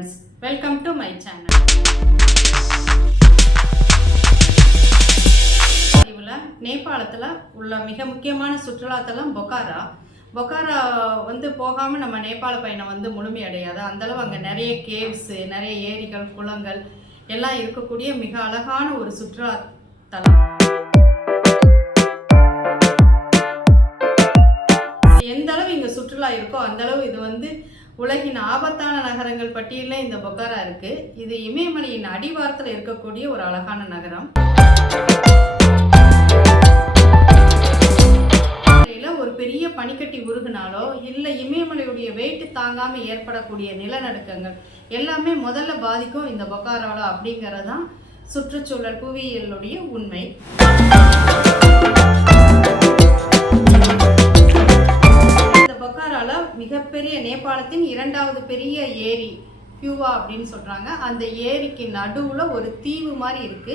Friends, welcome to my channel. நேபாளத்தில் உள்ள மிக முக்கியமான சுற்றுலாத்தலம் பொக்காரா போகாமல் நம்ம நேபாள பயணம் முழுமையடையாது. அந்தளவு அங்கே நிறைய கேவ்ஸு, நிறைய ஏரிகள், குளங்கள் எல்லாம் இருக்கக்கூடிய மிக அழகான ஒரு சுற்றுலாத்தலம். எந்த அளவு இங்கே சுற்றுலா இருக்கோ அந்தளவு இது உலகின் ஆபத்தான நகரங்கள் பட்டியலில் இந்த பொக்காரா இருக்கு. இது இமயமலையின் அடிவாரத்தில் இருக்கக்கூடிய ஒரு அழகான நகரம். ஒரு பெரிய பனிக்கட்டி உருகுனாலோ இல்லை இமயமலையுடைய வெயிட் தாங்காமல் ஏற்படக்கூடிய நிலநடுக்கங்கள் எல்லாமே முதல்ல பாதிக்கும் இந்த பொக்காராவில் அப்படிங்கிறதான் சுற்றுச்சூழல் புவியியலுடைய உண்மை. பொக்காரால மிகப்பெரிய நேபாளத்தின் 2வது பெரிய ஏரி பியூவா அப்படின்னு சொல்றாங்க. அந்த ஏரிக்கு நடுவுல ஒரு தீவு மாதிரி இருக்கு.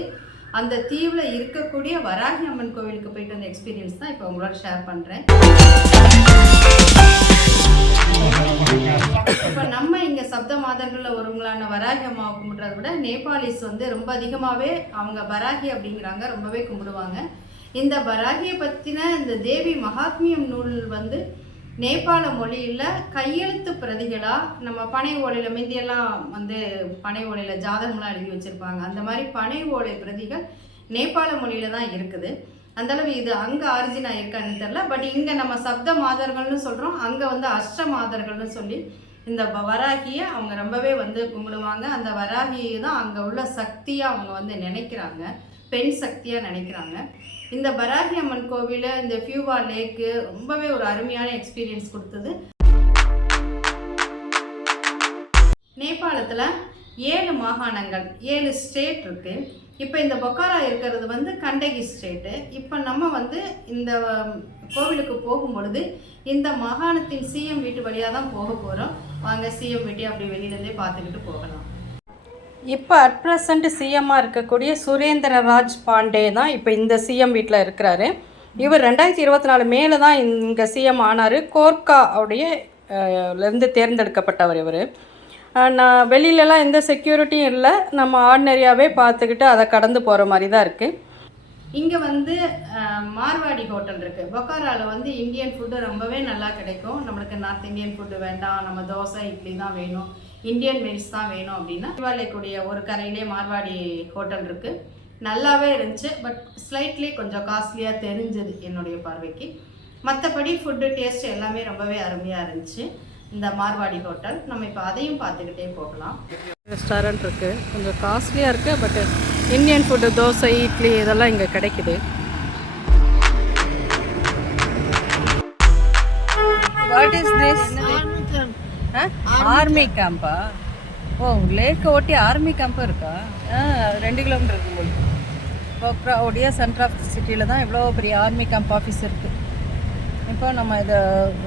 அந்த தீவுல இருக்கக்கூடிய வராகி அம்மன் கோவிலுக்கு போயிட்டு வந்த எக்ஸ்பீரியன்ஸ் தான் இப்போ உங்களோட ஷேர் பண்றேன். இப்போ நம்ம இங்க சப்த மாதங்கள்ல ஒருவங்களான வராகி அம்மாவை கும்பிடுறத விட நேபாளிஸ் ரொம்ப அதிகமாவே அவங்க வராகி அப்படிங்கிறாங்க, ரொம்பவே கும்பிடுவாங்க. இந்த வராகியை பத்தின இந்த தேவி மகாத்மியம் நூல் நேபாள மொழியில் கையெழுத்து பிரதிகளாக நம்ம பனை ஓலையில் முந்தியெல்லாம் பனை ஓலையில் ஜாதகம்லாம் எழுதி வச்சுருப்பாங்க. அந்த மாதிரி பனை ஓலை பிரதிகள் நேபாள மொழியில் தான் இருக்குது. அந்தளவு இது அங்கே ஆரிஜின் ஆகிருக்கான்னு தெரில. பட் இங்கே நம்ம சப்த மாதர்கள்னு சொல்கிறோம், அங்கே அஷ்ட மாதர்கள்னு சொல்லி இந்த வராகியை அவங்க ரொம்பவே கும்பிடுவாங்க. அந்த வராகியை தான் அங்கே உள்ள சக்தியாக அவங்க நினைக்கிறாங்க, பெண் சக்தியாக நினைக்கிறாங்க. இந்த வராகி அம்மன் கோவில், இந்த பியூவா லேக்கு ரொம்பவே ஒரு அருமையான எக்ஸ்பீரியன்ஸ் கொடுத்தது. நேபாளத்தில் 7 மாகாணங்கள், 7 ஸ்டேட் இருக்கு. இப்போ இந்த பொக்காரா இருக்கிறது கண்டகி ஸ்டேட்டு. இப்போ நம்ம இந்த கோவிலுக்கு போகும்பொழுது இந்த மாகாணத்தின் சிஎம் வீட்டு வழியாக தான் போக போகிறோம். வாங்க சிஎம் வீட்டை அப்படி வெளியிலேருந்தே பார்த்துக்கிட்டு போகலாம். இப்போ அட் ப்ரெசண்ட் சிஎம்மாக இருக்கக்கூடிய சுரேந்திர ராஜ் பாண்டே தான் இப்போ இந்த சிஎம் வீட்டில் இருக்கிறாரு. இவர் 2024 மேலே தான் இங்கே சிஎம் ஆனார். கோர்க்கா இருந்து தேர்ந்தெடுக்கப்பட்டவர் இவர். நான் வெளியிலலாம் எந்த செக்யூரிட்டியும் இல்லை, நம்ம ஆர்டினரியாகவே பார்த்துக்கிட்டு அதை கடந்து போகிற மாதிரி தான் இருக்குது. இங்கே மார்வாடி ஹோட்டல் இருக்குது. பொக்காராவில் இந்தியன் ஃபுட்டு ரொம்பவே நல்லா கிடைக்கும். நம்மளுக்கு நார்த் இந்தியன் ஃபுட்டு வேண்டாம், நம்ம தோசை இட்லி தான் வேணும், இந்தியன் மீல்ஸ் தான் வேணும் அப்படின்னா சிவாலயக்கூடிய ஒரு கரையிலே மார்வாடி ஹோட்டல் இருக்குது. நல்லாவே இருந்துச்சு. பட் ஸ்லைட்லி கொஞ்சம் காஸ்ட்லியாக தெரிஞ்சுது என்னுடைய பார்வைக்கு. மற்றபடி ஃபுட்டு டேஸ்ட் எல்லாமே ரொம்பவே அருமையாக இருந்துச்சு இந்த மார்வாடி ஹோட்டல். நம்ம இப்போ அதையும் பார்த்துக்கிட்டே போகலாம். ரெஸ்டாரண்ட் இருக்குது, கொஞ்சம் காஸ்ட்லியாக இருக்குது. But Indian food dosa idli இதெல்லாம் இங்கே கிடைக்குது. What is this? Army camp? Oh, லேக்கை ஒட்டி ஆர்மி கேம்பும் இருக்கா? 2 கிலோமீட்டர் இருக்கும்போது பொக்ரா உடைய சென்டர் ஆஃப் சிட்டியில் தான் இவ்வளோ பெரிய ஆர்மி கேம்ப் ஆஃபீஸ் இருக்குது. இப்போ நம்ம இதை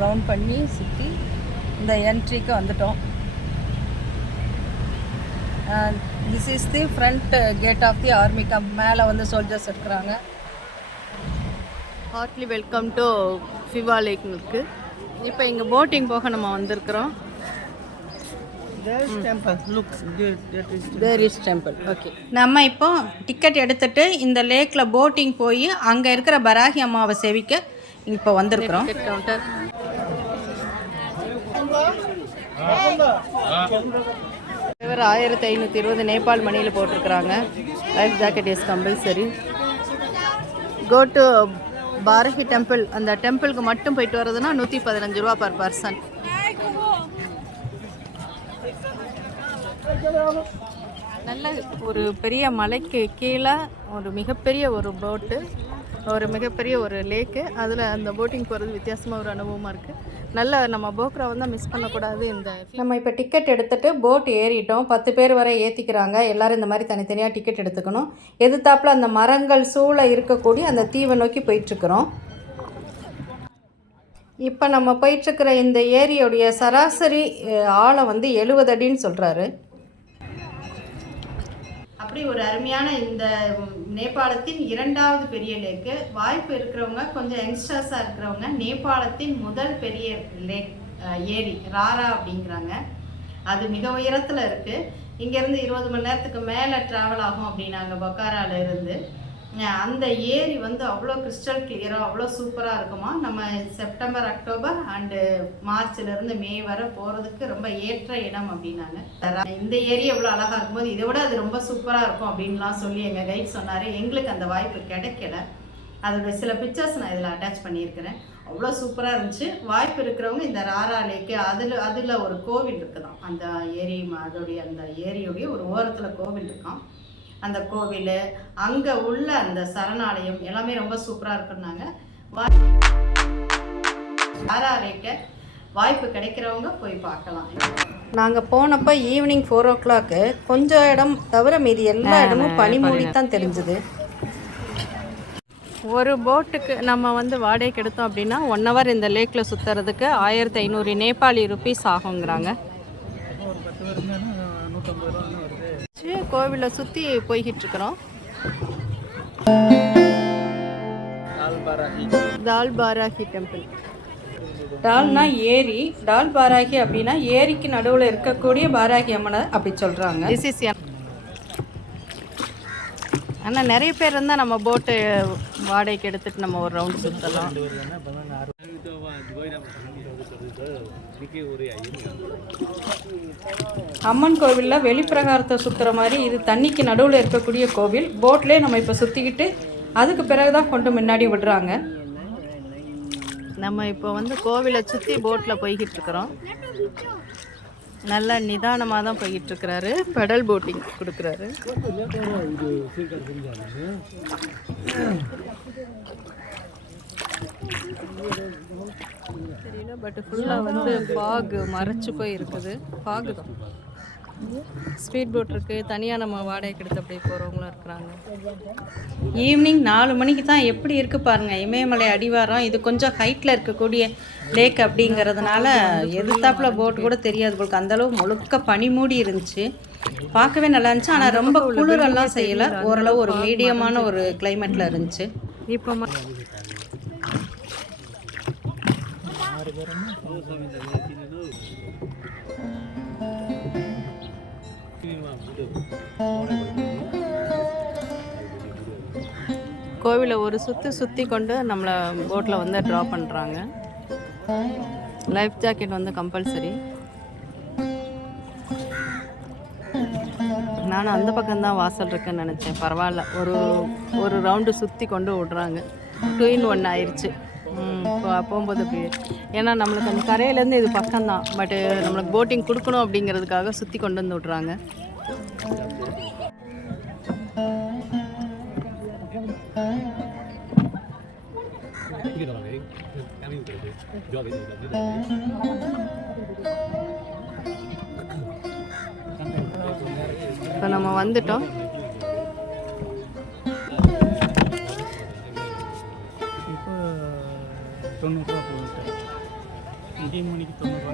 ரவுண்ட் பண்ணி சுற்றி இந்த என்ட்ரிக்கு வந்துட்டோம். This is the front gate of the army camp. மேலே சோல்ஜர்ஸ் இருக்கிறாங்க. ஹார்ட்லி வெல்கம் டு பியூவா லேக்கு. இப்போ இங்கே போட்டிங் போக நம்ம வந்திருக்கிறோம். There is temple. Okay. நம்ம இப்போ டிக்கெட் எடுத்துட்டு இந்த லேக்கில் போட்டிங் போய் அங்கே இருக்கிற வராகி அம்மாவை சேவிக்க இப்போ வந்திருக்கிறோம். கவுண்டர் இவர் 1520 நேபாள் மணியில் போட்டிருக்கிறாங்க. Life jacket is compulsory. Go to Barahi temple. அந்த டெம்பிளுக்கு மட்டும் போயிட்டு வர்றதுன்னா 115 ரூபா பர் பர்சன். நல்ல ஒரு பெரிய மலைக்கு கீழே ஒரு மிகப்பெரிய ஒரு போட்டு, ஒரு மிகப்பெரிய ஒரு லேக்கு. அதில் அந்த போட்டிங் போகிறது வித்தியாசமாக ஒரு அனுபவமாக இருக்குது. நல்ல நம்ம போக்ராவை தான் மிஸ் பண்ணக்கூடாது. நம்ம இப்போ டிக்கெட் எடுத்துகிட்டு போட் ஏறிட்டோம். 10 பேர் வரை ஏற்றிக்கிறாங்க. எல்லோரும் இந்த மாதிரி தனித்தனியாக டிக்கெட் எடுத்துக்கணும். எதிர்த்தாப்பில் அந்த மரங்கள் சூழ இருக்கக்கூடிய அந்த தீவை நோக்கி போயிட்டுருக்குறோம். இப்போ நம்ம போயிட்டுருக்கிற இந்த ஏரியோடைய சராசரி ஆழம் 70 அடின்னு சொல்கிறாரு. அப்படி ஒரு அருமையான இந்த நேபாளத்தின் 2வது பெரிய லேக்கு. வாய்ப்பு இருக்கிறவங்க, கொஞ்சம் யங்ஸ்டர்ஸாக இருக்கிறவங்க, நேபாளத்தின் முதல் பெரிய லேக் ஏரி ராரா அப்படிங்கிறாங்க. அது மிக உயரத்தில் இருக்குது. இங்கேருந்து 20 மணி நேரத்துக்கு மேலே ட்ராவல் ஆகும் அப்படின்னாங்க பொக்காரால இருந்து. அந்த ஏரி வந்து அவ்வளோ கிறிஸ்டல் கிளியராக அவ்வளோ சூப்பராக இருக்குமா. நம்ம செப்டம்பர், அக்டோபர் அண்டு மார்ச்லேருந்து மே வரை போகிறதுக்கு ரொம்ப ஏற்ற இடம் அப்படின்னாங்க. இந்த ஏரி எவ்வளோ அழகாக இருக்கும்போது இதை விட அது ரொம்ப சூப்பராக இருக்கும் அப்படின்லாம் சொல்லி எங்கள் கைட் சொன்னார். எங்களுக்கு அந்த வாய்ப்பு கிடைக்கல. அதோட சில பிக்சர்ஸ் நான் இதில் அட்டாச் பண்ணியிருக்கிறேன். அவ்வளோ சூப்பராக இருந்துச்சு. வாய்ப்பு இருக்கிறவங்க இந்த ராரா லேக்கு அதில் ஒரு கோவில் இருக்குதான். அந்த ஏரி அதோடைய அந்த ஏரியோடைய ஒரு ஓரத்தில் கோவில் இருக்கான். அந்த கோவில் அங்கே உள்ள அந்த சரணாலயம் எல்லாமே ரொம்ப சூப்பராக இருக்குன்னாங்க. ராரா லேக்கை வாய்ப்பு கிடைக்கிறவங்க போய் பார்க்கலாம். நாங்கள் போனப்போ ஈவினிங் 4 o'clock. கொஞ்சம் இடம் தவிர மீதி எல்லா இடமும் பனிமூடி தான் தெரிஞ்சுது. ஒரு போட்டுக்கு நம்ம வந்து வாடகைக்கு எடுத்தோம் அப்படின்னா 1 hour இந்த லேக்கில் சுற்றுறதுக்கு 1500 நேபாளி ருபீஸ் ஆகுங்கிறாங்க. கோவிலை சுற்றி போய்கிட்டு இருக்கிறோம். தால் பாராகி டெம்பிள். டால்னா ஏரி, டால் பாராகி அப்படின்னா ஏரிக்கு நடுவில் இருக்கக்கூடிய பாராகி அம்மனை அப்படி சொல்கிறாங்க. ஆனால் நிறைய பேர் இருந்தால் நம்ம போட்டு வாடகைக்கு எடுத்துகிட்டு நம்ம ஒரு ரவுண்டு சுற்றலாம். அம்மன் கோவிலில் வெளிப்பிரகாரத்தை சுற்றுற மாதிரி இது தண்ணிக்கு நடுவில் இருக்கக்கூடிய கோவில். போட்லேயே நம்ம இப்போ சுற்றிக்கிட்டு அதுக்கு பிறகு தான் கொண்டு முன்னாடி விடுறாங்க. நம்ம இப்போ வந்து கோவிலை சுற்றி போட்டில் போய்கிட்டு இருக்கிறோம். நல்ல நிதானமாக தான் போய்கிட்டு இருக்கிறாரு. பெடல் போட்டிங் கொடுக்குறாரு. தெரியல, பட் ஃபுல்லாக வந்து ஃபாக் மறைச்சு போய் இருக்குது. ஃபாகு தான். ஸ்பீட் போட் இருக்குது. தனியாக நம்ம வாடகைக்கு எடுத்து அப்படியே போகிறவங்களும் இருக்கிறாங்க. ஈவினிங் 4 மணிக்கு தான் எப்படி இருக்குது பாருங்கள். இமயமலை அடிவாரம். இது கொஞ்சம் ஹைட்டில் இருக்கக்கூடிய லேக் அப்படிங்கிறதுனால எதிர்த்தாப்பில் போட்டு கூட தெரியாது போலுக்கு. அந்தளவு முழுக்க பனி மூடி இருந்துச்சு. பார்க்கவே நல்லா இருந்துச்சு. ஆனால் ரொம்ப குளிரெல்லாம் செய்யலை. ஓரளவு ஒரு மீடியமான ஒரு கிளைமேட்டில் இருந்துச்சு. இப்போ கோவிலை ஒரு சுற்றி கொண்டு நம்மளை போட்டில் வந்து ட்ரா பண்ணுறாங்க. லைஃப் ஜாக்கெட் வந்து கம்பல்சரி. நானும் அந்த பக்கம்தான் வாசல் இருக்குன்னு நினச்சேன். பரவாயில்ல, ஒரு ரவுண்டு சுற்றி கொண்டு விட்றாங்க. 2 in 1 ஆயிடுச்சு. போகும்போது அப்படி, ஏன்னா நம்மளுக்கு அந்த கரையிலேருந்து இது பக்கம்தான். பட்டு நம்மளுக்கு போட்டிங் கொடுக்கணும் அப்படிங்கிறதுக்காக சுற்றி கொண்டு வந்து விட்றாங்க. இப்போ நம்ம வந்துட்டோம். இப்போ 90 ரூபா போகுது. 7 மணிக்கு 90 ரூபா.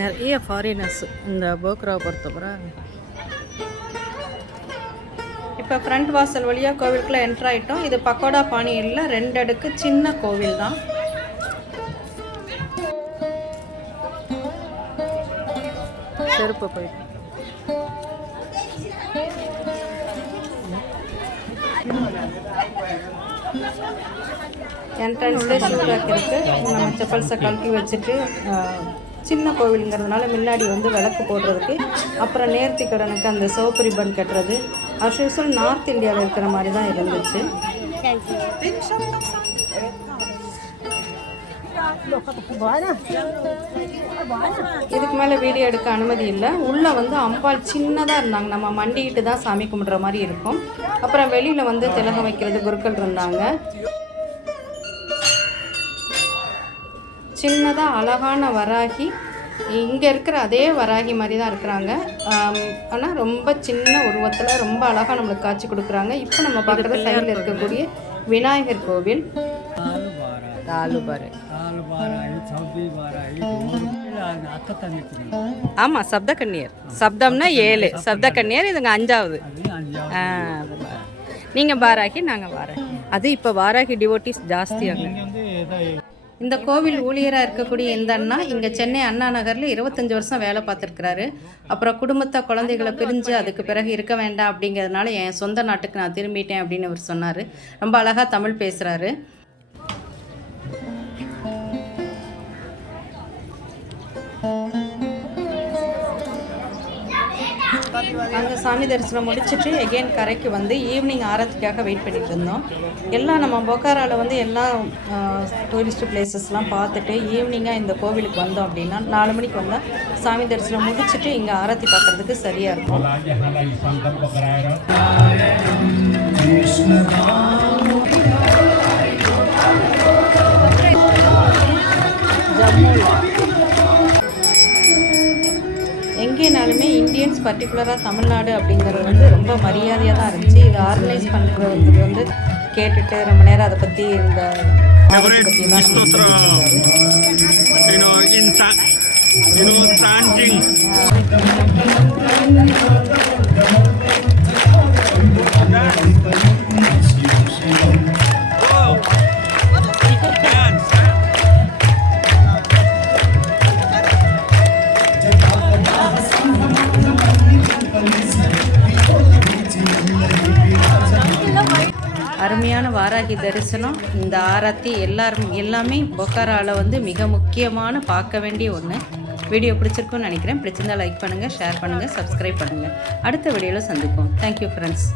நிறைய ஃபாரினர்ஸ் இந்த போக்ராவை பொறுத்தவரை. இப்போ ஃப்ரண்ட் வாசல் வழியாக கோவிலுக்குள்ளே என்ட்ரு ஆகிட்டோம். இது பக்கோடா பாணியில் 2 அடுக்கு சின்ன கோவில் தான். செருப்பு போயிட்டு என்ட்ரன்ஸ்லேயே ஷூராக் இருக்குது. நம்ம செப்பல்ஸை கழட்டி வச்சுட்டு சின்ன கோவிலுங்கிறதுனால முன்னாடி வந்து விளக்கு போடுறதுக்கு, அப்புறம் நேர்த்தி கடனுக்கு அந்த சோப்பு ரிப்பன் கட்டுறது அஸ்யூஸ்வல் நார்த் இந்தியாவில் இருக்கிற மாதிரி தான் இருந்துச்சு. இதுக்கு மேலே வீடியோ எடுக்க அனுமதி இல்லை. உள்ளே வந்து அம்பாள் சின்னதாக இருந்தாங்க. நம்ம மண்டிக்கிட்டு தான் சாமி கும்பிட்ற மாதிரி இருக்கும். அப்புறம் வெளியில் வந்து திலகம் வைக்கிறது குருக்கள் இருந்தாங்க. சின்னதாக அழகான வராகி, இங்கே இருக்கிற அதே வராகி மாதிரி தான் இருக்கிறாங்க. ஆனால் ரொம்ப சின்ன உருவத்தில் ரொம்ப அழகாக நம்மளுக்கு காட்சி கொடுக்குறாங்க. இப்போ நம்ம பார்க்குற சைடில் இருக்கக்கூடிய விநாயகர் கோவில். ஆலு பாரு ஆள் பாராயி சவுதி பாராயி அத்தை தங்கச்சி ஆமாம் சப்த கன்னியர் சப்தம்னா 7 சப்த கன்னியர் இதுங்க 5வது அது 5வது. நீங்கள் வாராகி நாங்கள் வாராகி அது இப்போ வாராகி டிவோட்டிஸ் ஜாஸ்தியாகும். இங்கே வந்து இந்த கோவில் ஊழியராக இருக்கக்கூடிய இந்த அண்ணா இங்கே சென்னை அண்ணா நகரில் 25 வருஷம் வேலை பார்த்துருக்குறாரு. அப்புறம் குடும்பத்தை குழந்தைகளை பிரிஞ்சு அதுக்கு பிறகு இருக்க வேண்டாம் அப்படிங்கிறதுனால என் சொந்த நாட்டுக்கு நான் திரும்பிட்டேன் அப்படின்னு அவர் சொன்னார். ரொம்ப அழகாக தமிழ் பேசுகிறாரு. அங்கே சாமி தரிசனம் முடிச்சுட்டு எகெயின் கரைக்கு வந்து ஈவினிங் ஆரத்திக்காக வெயிட் பண்ணிட்டு இருந்தோம். எல்லாம் நம்ம பொக்காராவில் வந்து எல்லா டூரிஸ்ட் பிளேசஸ்லாம் பார்த்துட்டு ஈவினிங்காக இந்த கோவிலுக்கு வந்தோம் அப்படின்னா 4 மணிக்கு வந்தால் சாமி தரிசனம் முடிச்சுட்டு இங்கே ஆரத்தி பார்க்குறதுக்கு சரியாக இருக்கும். எங்கேனாலுமே இந்தியன்ஸ் பர்டிகுலராக தமிழ்நாடு அப்படிங்கிறது வந்து ரொம்ப மரியாதையாக தான் இருந்துச்சு. இது ஆர்கனைஸ் பண்ணுறதுக்கு வந்து கேட்டுட்டு ரொம்ப நேரம் அதை பற்றி இந்த பற்றியெல்லாம் அருமையான வாராகி தரிசனம். இந்த ஆரத்தி எல்லாமே பொக்காராவில் வந்து மிக முக்கியமான பார்க்க வேண்டிய ஒன்று. வீடியோ பிடிச்சிருக்குன்னு நினைக்கிறேன். பிடிச்சிருந்தால் லைக் பண்ணுங்கள், ஷேர் பண்ணுங்கள், சப்ஸ்கிரைப் பண்ணுங்கள். அடுத்த வீடியோவில் சந்திப்போம். Thank you friends.